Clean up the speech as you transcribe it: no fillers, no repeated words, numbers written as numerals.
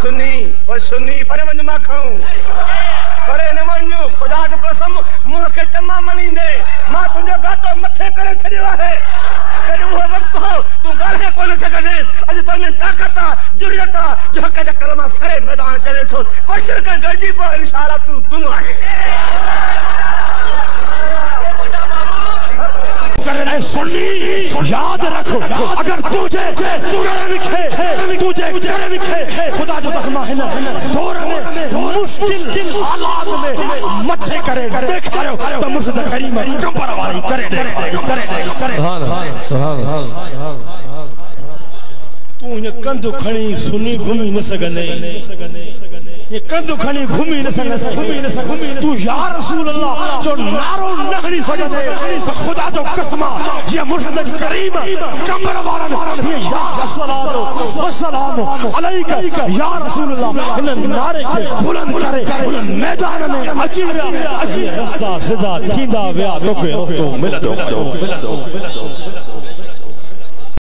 सुनी पर वञ मां खाऊं परे न वञो खुदा जो कसम मूंखे चमा मणी दे मां तुंहिंजो घाटो मथे करे छॾियो आहे कॾहिं उहो वक़्तु हो तूं ॻाल्हाए कोन सघंदे अॼु तो में ताक़त आहे जुरियत आहे जो हक़ जा कलमा सरे मैदान चले थो कोशिशि कर गॾिजी पओ इंशाअल्लाह तूं आहे सुन्नी याद रखो अगर तुझे खुदा जो रहमा है ना दौर में मुश्किल हालात में मथे करे देखो तो मुर्शिद करीम कंबर वाली करे तू ये कंधु खणी सुनी घूमी न सगने ये कंधु खणी घूमी न सगने तू या रसूल अल्लाह जो नारो न हणी सगने खुदा जो कसम ये मुर्शिद करीम कंबर वाला ये या सलातो वसलाम अलैका या रसूल अल्लाह इन नारे के बुलंद करे उन मैदान में अची रस्ता सीधा थींदा विया तोखे तो मिलंदो